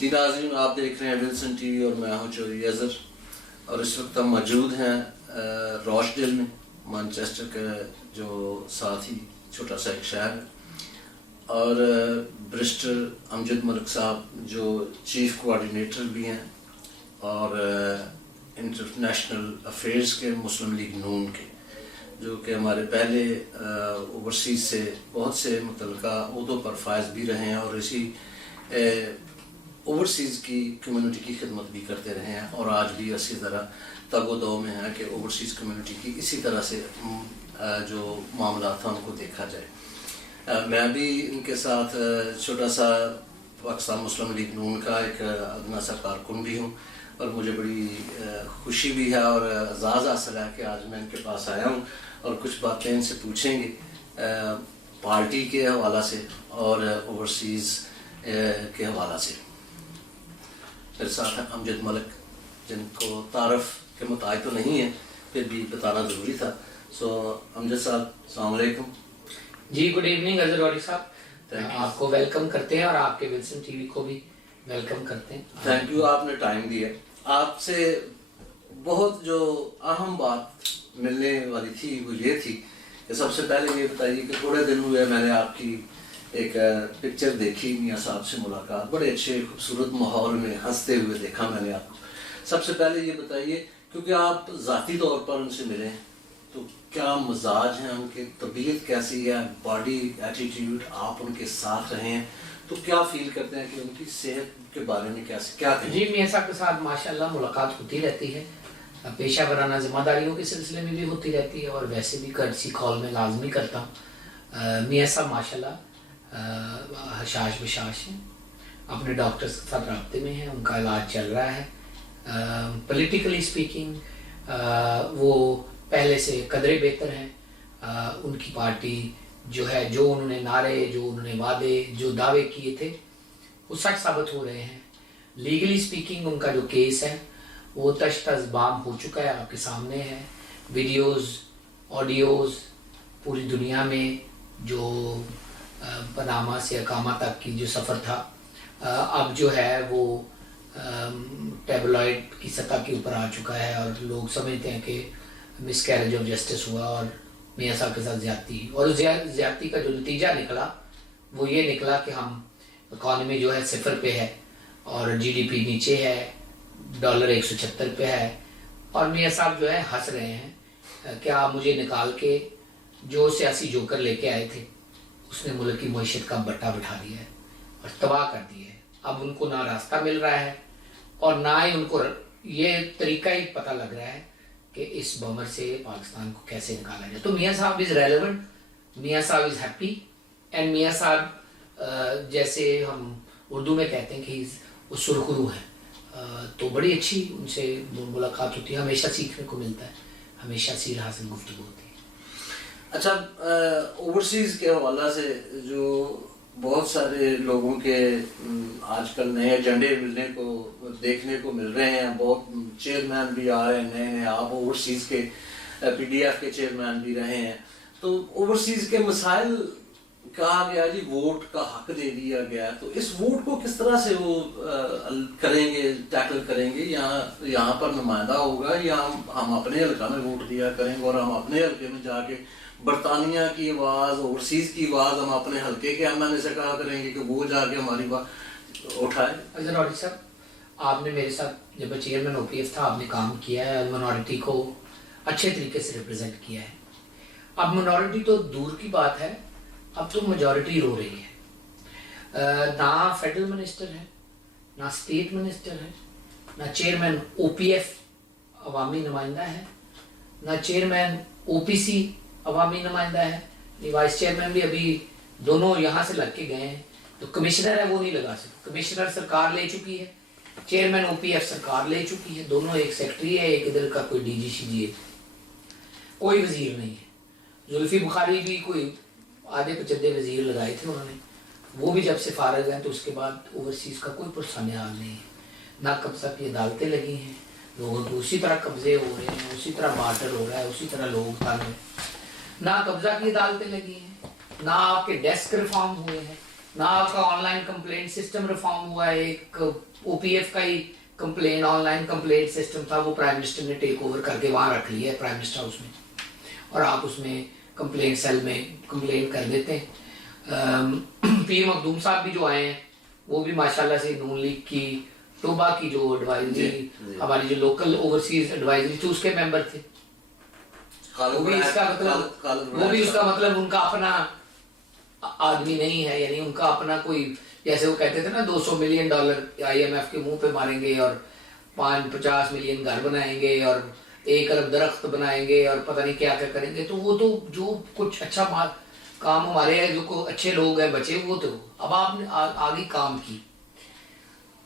جی ناظرین، آپ دیکھ رہے ہیں ولسن ٹی وی اور میں ہوں چوری اظہر، اور اس وقت ہم موجود ہیں روش ڈیل میں، مانچسٹر کا جو ساتھ ہی چھوٹا سا ایک شہر ہے، اور برسٹر امجد ملک صاحب جو چیف کوآرڈینیٹر بھی ہیں اور انٹرنیشنل افیئرز کے مسلم لیگ نون کے، جو کہ ہمارے پہلے اوورسیز سے بہت سے متعلقہ عہدوں پر فائز بھی رہے ہیں اور اسی اوورسیز کی کمیونٹی کی خدمت بھی کرتے رہے ہیں، اور آج بھی اسی طرح تگ و دو میں ہیں کہ اوورسیز کمیونٹی کی اسی طرح سے جو معاملات ہیں ان کو دیکھا جائے۔ میں بھی ان کے ساتھ چھوٹا سا پاکستان مسلم لیگ نون کا ایک ادنا سا کارکن بھی ہوں، اور مجھے بڑی خوشی بھی ہے اور اعزاز حاصل ہے کہ آج میں ان کے پاس آیا ہوں اور کچھ باتیں ان سے پوچھیں گے پارٹی کے حوالہ سے اور اوورسیز کے حوالہ سے۔ میرے ساتھ ہیں امجد ملک، جن کو تعارف کے متعلق تو نہیں ہے، پھر بھی بتانا ضروری تھا۔ سو امجد صاحب، السلام علیکم۔ جی گڈ ایوننگ اظہر والی صاحب، آپ کو ویلکم کرتے ہیں اور آپ کے ولسن ٹی وی کو بھی ویلکم کرتے ہیں۔ تھینک یو، آپ نے ٹائم دیا۔ آپ سے بہت جو اہم بات ملنے والی تھی وہ یہ تھی کہ سب سے پہلے یہ بتائیے کہ تھوڑے دن ہوئے میں نے آپ کی ایک پکچر دیکھی، میاں صاحب سے ملاقات، بڑے اچھے خوبصورت ماحول میں ہنستے ہوئے دیکھا میں نے آپ کو۔ سب سے پہلے یہ بتائیے، کیونکہ آپ ذاتی طور پر ان سے ملے ہیں، تو کیا مزاج ہیں ان کی، طبیعت کیسی ہے، باڈی ایٹیٹیوڈ، آپ ان کے ساتھ رہے ہیں تو کیا فیل کرتے ہیں کہ ان کی صحت کے بارے میں کیا کہیں؟ جی میاں صاحب کے ساتھ ماشاءاللہ ملاقات ہوتی رہتی ہے، پیشہ ورانہ ذمہ داریوں کے سلسلے میں بھی ہوتی رہتی ہے اور ویسے بھی کرسی کال میں لازمی کرتا ہوں۔ میاں صاحب ماشاءاللہ حشاش بشاش ہیں، اپنے ڈاکٹرز کے ساتھ رابطے میں ہیں، ان کا علاج چل رہا ہے۔ پولیٹیکلی اسپیکنگ وہ پہلے سے قدرے بہتر ہیں، ان کی پارٹی جو ہے، جو انہوں نے نعرے، جو انہوں نے وعدے، جو دعوے کیے تھے وہ سچ ثابت ہو رہے ہیں۔ لیگلی اسپیکنگ ان کا جو کیس ہے وہ تشت از بام ہو چکا ہے، آپ کے سامنے ہے، ویڈیوز، آڈیوز، پوری دنیا میں جو پاناما سے اقامہ تک کی جو سفر تھا اب جو ہے وہ ٹیبلائڈ کی سطح کے اوپر آ چکا ہے، اور لوگ سمجھتے ہیں کہ مس کیریج آف جسٹس ہوا اور میاں صاحب کے ساتھ زیادتی، اور زیادتی کا جو نتیجہ نکلا وہ یہ نکلا کہ ہم اکانومی جو ہے 0 پہ ہے اور جی ڈی پی نیچے ہے، ڈالر 176 پہ ہے، اور میاں صاحب جو ہے ہنس رہے ہیں کہ آپ مجھے نکال کے جو سیاسی جوکر لے کے آئے تھے اس نے ملک کی معیشت کا بٹا بٹھا دیا ہے اور تباہ کر دیا ہے۔ اب ان کو نہ راستہ مل رہا ہے اور نہ ہی ان کو یہ طریقہ ہی پتہ لگ رہا ہے کہ اس بمر سے پاکستان کو کیسے نکالا جائے۔ تو میاں صاحب از ریلیونٹ، میاں صاحب از ہیپی، اینڈ میاں صاحب جیسے ہم اردو میں کہتے ہیں کہ وہ سرخرو ہیں، تو بڑی اچھی ان سے ملاقات ہوتی ہے، ہمیشہ سیکھنے کو ملتا ہے، ہمیشہ سیر حاصل گفتگو ہوتی ہے۔ اچھا، اوورسیز کے حوالہ سے جو بہت سارے لوگوں کے آج کل نئے ایجنڈے ملنے کو دیکھنے کو مل رہے ہیں، بہت چیئرمین بھی آ رہے ہیں نئے، آپ اوورسیز کے پی ڈی ایف کے چیئرمین بھی رہے ہیں، تو اوورسیز کے مسائل کہا گیا جی ووٹ کا حق دے دیا گیا، تو اس ووٹ کو کس طرح سے وہ کریں گے، ٹیکل کریں گے؟ یہاں پر نمائندہ ہوگا یا ہم اپنے حلقہ میں ووٹ دیا کریں گے اور ہم اپنے حلقے میں جا کے برطانیہ کی آواز، اوورسیز کی آواز ہم اپنے حلقے کے ایم این اے سے کہا کریں گے کہ وہ جا کے ہماری بات اٹھائے؟ اظہر علی صاحب، آپ نے میرے ساتھ جب چیئرمین او پی ایف تھا آپ نے کام کیا ہے اور منارٹی کو اچھے طریقے سے ریپرزینٹ کیا ہے۔ اب منارٹی تو دور کی بات ہے، اب تو میجورٹی رو رہی ہے، نہ فیڈرل منسٹر ہے، نہ اسٹیٹ منسٹر ہے، نہ چیئرمین او پی ایف عوامی نمائندہ ہے، نہ چیئرمین او پی سی عوامی نمائندہ ہے، وائس چیئرمین بھی ابھی دونوں یہاں سے لگ کے گئے ہیں، تو کمشنر ہے وہ نہیں لگا سکتے، کمشنر سرکار لے چکی ہے، چیئرمین او پی ایف سرکار لے چکی ہے، دونوں ایک سیکٹری ہے، ایک ادھر کا کوئی ڈی جی سی جی ہے، کوئی وزیر نہیں ہے۔ زلفی بخاری بھی کوئی آدھے پچدے وزیر لگائے تھے انہوں نے، وہ بھی جب سے فارغ ہیں تو اس کے بعد اوورسیز کا کوئی پرسان حال نہیں ہے، نہ قبضہ کی عدالتیں لگی ہیں، لوگوں کو اسی طرح قبضے ہو رہے ہیں، اسی طرح بارٹر ہو رہا ہے، اسی طرح لوگ تانے، نہ قبضہ کی عدالتیں لگی ہیں، نہ آپ کے ڈیسک ریفارم ہوئے ہیں، ना आपका ऑनलाइन कंप्लेंट सिस्टम रिफॉर्म हुआ है। एक ओपीएफ का ही कंप्लेन ऑनलाइन कंप्लेंट सिस्टम था, वो प्राइम मिनिस्टर ने टेक ओवर करके वहां रख लिया है प्राइम मिनिस्टर हाउस में, और आप उसमें कंप्लेंट सेल में कंप्लेन कर देते हैं। पीर मखदूम साहब भी जो आए हैं वो भी माशाल्लाह से नून लीग की टोबा की जो एडवाइजरी, हमारी जो लोकल ओवरसीज एडवाइजरी थी उसके मेंबर थे। वो भी उसका मतलब उनका अपना आदमी नहीं है, यानी उनका अपना कोई, जैसे वो कहते थे ना $200 मिलियन IMF के मुंह पे मारेंगे और 50 मिलियन घर बनाएंगे और 1 अरब दरख्त बनाएंगे और पता नहीं क्या क्या करेंगे। तो वो तो जो कुछ अच्छा काम हमारे है, जो अच्छे लोग हैं बचे, वो तो अब आपने आगे काम की।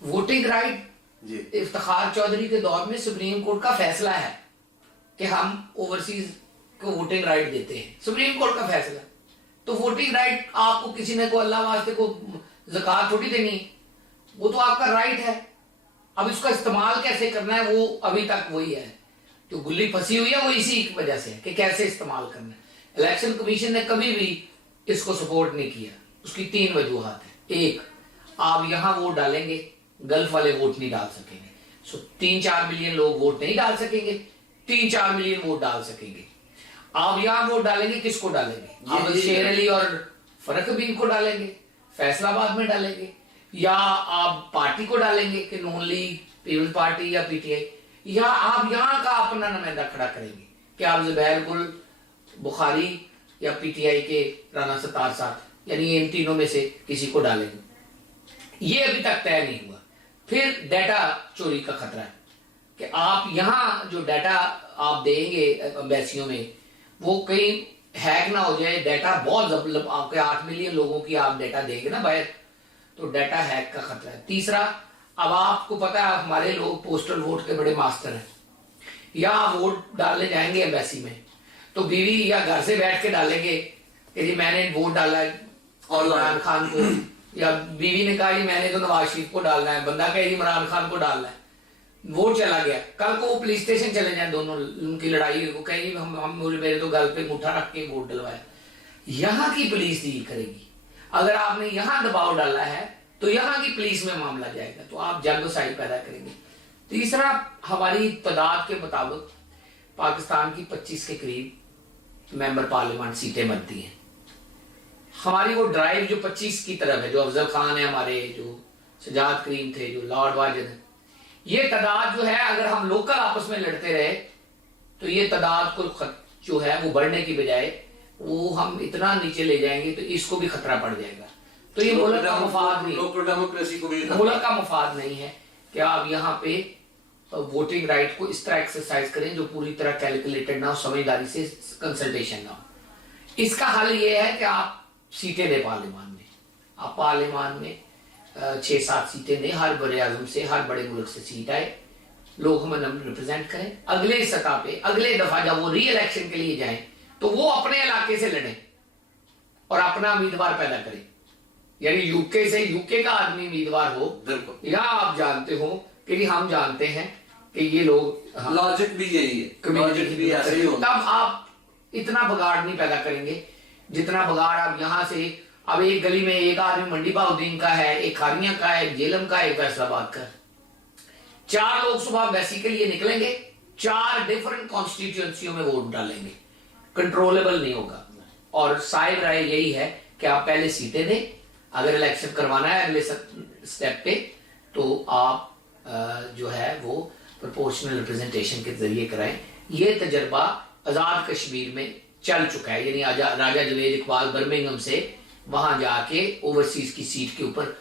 वोटिंग राइट इफ्तिखार चौधरी के दौर में सुप्रीम कोर्ट का फैसला है कि हम ओवरसीज को वोटिंग राइट देते हैं, सुप्रीम कोर्ट का फैसला। तो वोटिंग राइट आपको किसी ने को अल्लाह वास्ते को ज़कात थोड़ी देनी है, वो तो आपका राइट है। अब इसका इस्तेमाल कैसे करना है वो अभी तक वही है, जो गुल्ली फंसी हुई है वो इसी की वजह से है कि कैसे इस्तेमाल करना है। इलेक्शन कमीशन ने कभी भी इसको सपोर्ट नहीं किया। उसकी 3 वजूहात है। एक, आप यहां वोट डालेंगे, गल्फ वाले वोट नहीं डाल सकेंगे। 3-4 मिलियन लोग वोट नहीं डाल सकेंगे, 3-4 मिलियन वोट डाल सकेंगे। आप यहां वोट डालेंगे, किसको डालेंगे? आप शेर अली और फरकबीन को डालेंगे, फैसलाबाद में डालेंगे, या आप पार्टी को डालेंगे कि नून लीग, पीपल्स पार्टी या पीटीआई, या आप यहां का अपना नुमाइंदा खड़ा करेंगे कि आप जुबैर गुल बुखारी या पीटीआई के राना सत्तार साहब, यानी इन तीनों में से किसी को डालेंगे। ये अभी तक तय नहीं हुआ। फिर डाटा चोरी का खतरा है कि आप यहां जो डाटा आप देंगे एम्बेसियों में, वो कहीं हैक ना हो जाए। डाटा बहुत आपके 8 मिलियन लोगों की आप डाटा देंगे ना बाहर, तो डाटा हैक का खतरा है। तीसरा, अब आपको पता है हमारे लोग पोस्टल वोट के बड़े मास्टर हैं। या वोट डालने जाएंगे एम्बेसी में तो बीवी या घर से बैठ के डालेंगे कि जी मैंने वोट डाला है और इमरान खान को, या बीवी ने कहा जी मैंने तो नवाज शरीफ को डालना है, बंदा कहे इमरान खान को डालना है, वोट चला गया। कल को वो पुलिस स्टेशन चले जाए, दोनों उनकी लड़ाई, वो कहेगी हम मेरे तो गल पे मुठा रख के वोट डलवाया। यहाँ की पुलिस डील करेगी। अगर आपने यहाँ दबाव डाला है तो यहाँ की पुलिस में मामला जाएगा, तो आप जंगसाई पैदा करेंगे। तीसरा, हमारी तादाद के मुताबिक पाकिस्तान की 25 के करीब मेंबर पार्लियामेंट सीटें बनती हैं। हमारी वो ड्राइव जो 25 की तरफ है, जो अफजल खान है हमारे, जो सजाद करीम थे, जो लॉर्ड वाजिद है, ये तादाद जो है अगर हम लोकल आपस में लड़ते रहे तो ये तादाद को जो है वो बढ़ने की बजाय वो हम इतना नीचे ले जाएंगे तो इसको भी खतरा पड़ जाएगा। तो ये मुल्क का मफाद नहीं, डेमोक्रेसी को भी मुल्क का मफाद नहीं है कि आप यहाँ पे वोटिंग राइट को इस तरह एक्सरसाइज करें जो पूरी तरह कैलकुलेटेड ना हो, समझदारी से कंसल्टेशन ना हो। इसका हल ये है कि आप सीटें दें पार्लियामान में। आप पार्लियामान में 6-7 सीटें दें, हर बड़े आजम से, हर बड़े मुल्क से सीट आए, लोग हमें रिप्रेजेंट करें। अगले सतह पे अगले दफा जब वो री इलेक्शन के लिए जाएं तो वो अपने इलाके से लड़ें और अपना उम्मीदवार पैदा करें। यानी यूके से यूके का आदमी उम्मीदवार हो, या आप जानते हो कि हम जानते हैं कि ये लोग, लॉजिक भी यही है, लॉजिक भी ऐसे ही होता। तब आप इतना बगाड़ नहीं पैदा करेंगे जितना बगाड़ आप यहाँ से, अब एक गली में एक आदमी मंडी बहाउद्दीन का है, एक खारिया का है, एक जेलम का है, एक फैसलाबाद का। 4 लोग सुबह वैसी के लिए निकलेंगे, 4 डिफरेंट कॉन्स्टिट्यूएंसियों में वोट डालेंगे, कंट्रोलेबल नहीं होगा। और साहिब राय यही है कि आप पहले सीटें दें, अगर इलेक्शन करवाना है अगले स्टेप पे तो आप जो है वो प्रोपोर्शनल रिप्रेजेंटेशन के जरिए कराएं। ये तजर्बा आजाद कश्मीर में चल चुका है, यानी राजा जवेद इकबाल बर्मिंघम से वहां जाके ओवरसीज की सीट के ऊपर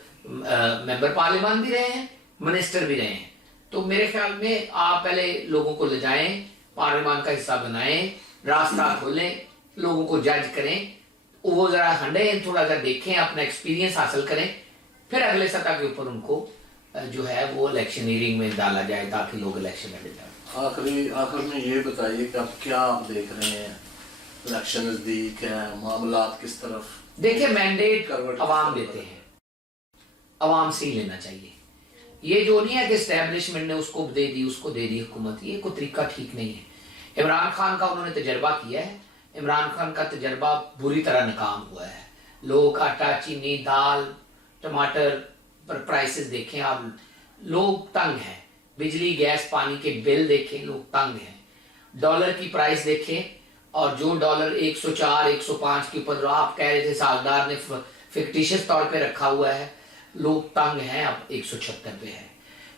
मेंबर पार्लियामेंट भी रहे हैं, मिनिस्टर भी रहे हैं। तो मेरे ख्याल में आप पहले लोगों को ले जाएं, पार्लियामेंट का हिस्सा बनाएं, रास्ता खोलें, लोगों को जज करें, वो जरा हंडे थोड़ा सा देखें, अपना एक्सपीरियंस हासिल करें, फिर अगले सतह के ऊपर उनको जो है वो इलेक्शनियरिंग में डाला जाए ताकि लोग इलेक्शन लड़े जाए। आखिर में ये बताइए कि अब क्या आप देख रहे हैं, इलेक्शन नजदीक है, मामला किस तरफ? देखिए, मैंडेट अवाम देते हैं, अवाम से ही लेना चाहिए। ये जो नहीं है कि एस्टेब्लिशमेंट ने उसको दे दी उसको दे दी हुकूमत, ये कोई तरीका ठीक नहीं है। इमरान खान का उन्होंने तजर्बा किया है, इमरान खान का तजर्बा बुरी तरह नाकाम हुआ है। लोग आटा, चीनी, दाल, टमाटर पर प्राइसेस देखें आप, लोग तंग हैं। बिजली, गैस, पानी के बिल देखें, लोग तंग हैं। डॉलर की प्राइस देखें, और जो डॉलर 104, 105 के ऊपर आप कह रहे थे सागदार ने फिक्टिशियस तौर पे रखा हुआ है, लोग तंग हैं। अब 176 पे है।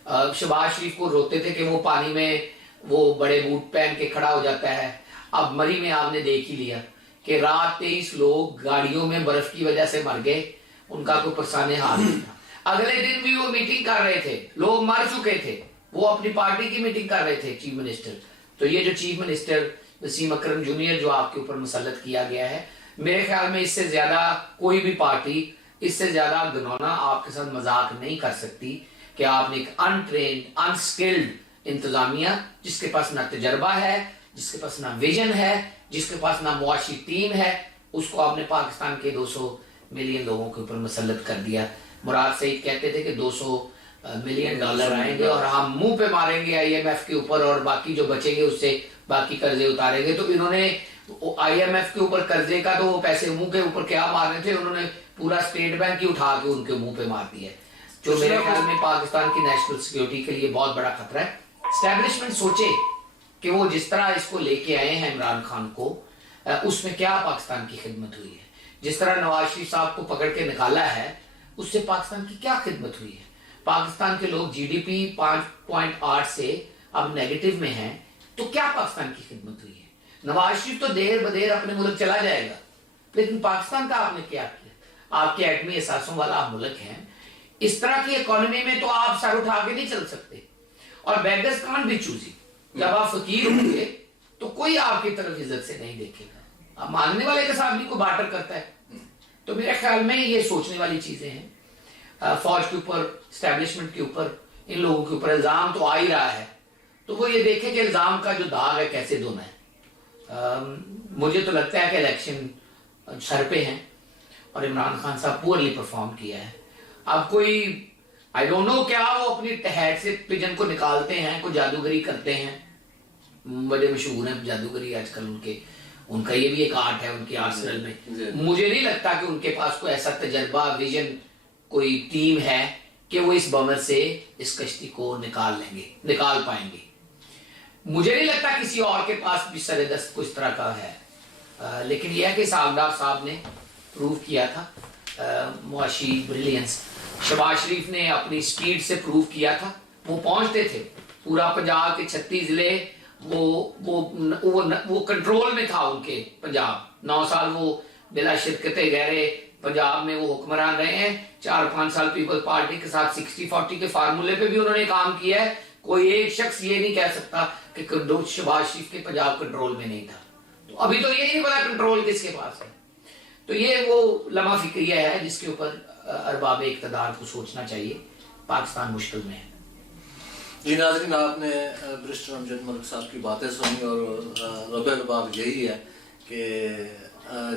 शहबाज शरीफ को रोते थे कि वो पानी में वो बड़े बूट पहन के खड़ा हो जाता है। अब मरी में आपने देख ही लिया कि रात 23 लोग गाड़ियों में बर्फ की वजह से मर गए, उनका कोई परेशानी हाल नहीं था। अगले दिन भी वो मीटिंग कर रहे थे, लोग मर चुके थे, वो अपनी पार्टी की मीटिंग कर रहे थे, चीफ मिनिस्टर। तो ये जो चीफ मिनिस्टर वसीम अकरम जूनियर जो आपके ऊपर मुसल्लत किया गया है, मेरे ख्याल में इससे ज्यादा कोई भी पार्टी, इससे ज्यादा घिनौना आपके साथ मजाक नहीं कर सकती कि आपने एक अनट्रेन्ड, अनस्किल्ड इंतजामिया, जिसके पास ना तजर्बा है, जिसके पास ना विजन है, जिसके पास ना मुआशी टीम है, उसको आपने पाकिस्तान के 200 मिलियन लोगों के ऊपर मुसल्लत कर दिया। मुराद सईद कहते थे कि 200 मिलियन डॉलर आएंगे और हम मुंह पे मारेंगे IMF के ऊपर, और बाकी जो बचेंगे उससे बाकी कर्जे उतारेंगे। तो इन्होंने IMF के ऊपर कर्जे का तो वो पैसे मुंह के ऊपर क्या मार रहे थे, उन्होंने पूरा स्टेट बैंक ही उठा के उनके मुंह पे मार दिया, जो मेरे ख्याल में पाकिस्तान की नेशनल सिक्योरिटी के लिए बहुत बड़ा खतरा है। एस्टेब्लिशमेंट सोचे कि वो जिस तरह इसको लेके आए हैं इमरान खान को, उसमें क्या पाकिस्तान की खिदमत हुई है। जिस तरह नवाज शरीफ साहब को पकड़ के निकाला है, उससे पाकिस्तान की क्या खिदमत हुई है। पाकिस्तान के लोग GDP 5.8 से अब नेगेटिव में हैं, तो क्या पाकिस्तान की खिदमत हुई है। नवाज शरीफ तो देर बदेर अपने मुल्क चला जाएगा, लेकिन पाकिस्तान का आपने क्या किया। आपके एटमी एहसासों वाला आप मुल्क हैं, इस तरह की इकोनॉमी में तो आप सर उठा के नहीं चल सकते। और बेगर्स कांट बी चूजी, जब आप फकीर होंगे तो कोई आपकी तरफ इज्जत से नहीं देखेगा। आप मांगने वाले के साथ भी कोई बार्टर करता है। तो मेरे ख्याल में ये सोचने वाली चीजें हैं। फौज के ऊपर, स्टैब्लिशमेंट के ऊपर, इन लोगों के ऊपर इल्जाम तो आ ही रहा है, तो वो ये देखे कि इल्जाम का जो दाग है कैसे धोना है। मुझे तो लगता है कि इलेक्शन सर पे हैं और इमरान खान साहब पुअरली परफॉर्म किया है। अब कोई आई डोंट नो क्या वो अपनी हैट से पिजन को निकालते हैं, कोई जादूगरी करते हैं, बड़े मशहूर हैं जादूगरी आजकल उनके, उनका ये भी एक आर्ट है उनके आर्सेनल में। मुझे नहीं लगता कि उनके पास कोई ऐसा तजर्बा, विजन, कोई टीम है कि वो इस बमर से इस कश्ती को निकाल पाएंगे। मुझे नहीं लगता किसी और के पास भी सरेदस्त को इस तरह का है। लेकिन यह है कि सागदार साहब ने प्रूव किया था मुआशी ब्रिलियंस। शहबाज शरीफ ने अपनी स्पीड से प्रूव किया था, वो पहुंचते थे पूरा पंजाब के 36 जिले, वो कंट्रोल में था उनके पंजाब। 9 साल वो बिला शिरकत गहरे पंजाब में वो हुक्मरान रहे हैं। 4-5 साल पीपल्स पार्टी के साथ 60-40 के फार्मूले पे भी उन्होंने काम किया है। कोई एक शख्स ये नहीं कह सकता कि शहबाज शरीफ के पंजाब कंट्रोल में नहीं था। तो अभी तो ये नहीं पता कंट्रोल किसके पास है। तो ये वो लम्हा फिक्रिया है जिसके ऊपर अरबाब इक़्तिदार को सोचना चाहिए। पाकिस्तान मुश्किल में है। जी नाज़रीन, आपने बैरिस्टर अमजद मलिक साहब की बातें सुनी, और रब यही है कि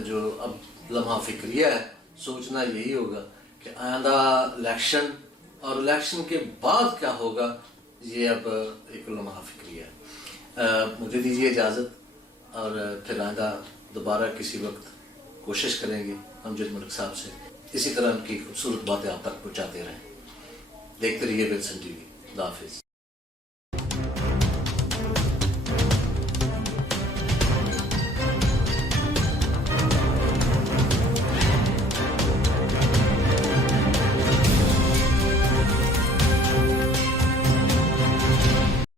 जो अब लम्हा फिक्रिया है, सोचना यही होगा कि आइंदा इलेक्शन और इलेक्शन के बाद क्या होगा, ये अब एक लम्हा फिक्रिया है। मुझे दीजिए इजाज़त, और फिर आइंदा दोबारा किसी वक्त कोशिश करेंगे अमजद मलिक साहब से इसी तरह की खूबसूरत बातें आप तक पहुँचाते रहें। देखते रहिए विल्सन TV। अल्लाह हाफिज़।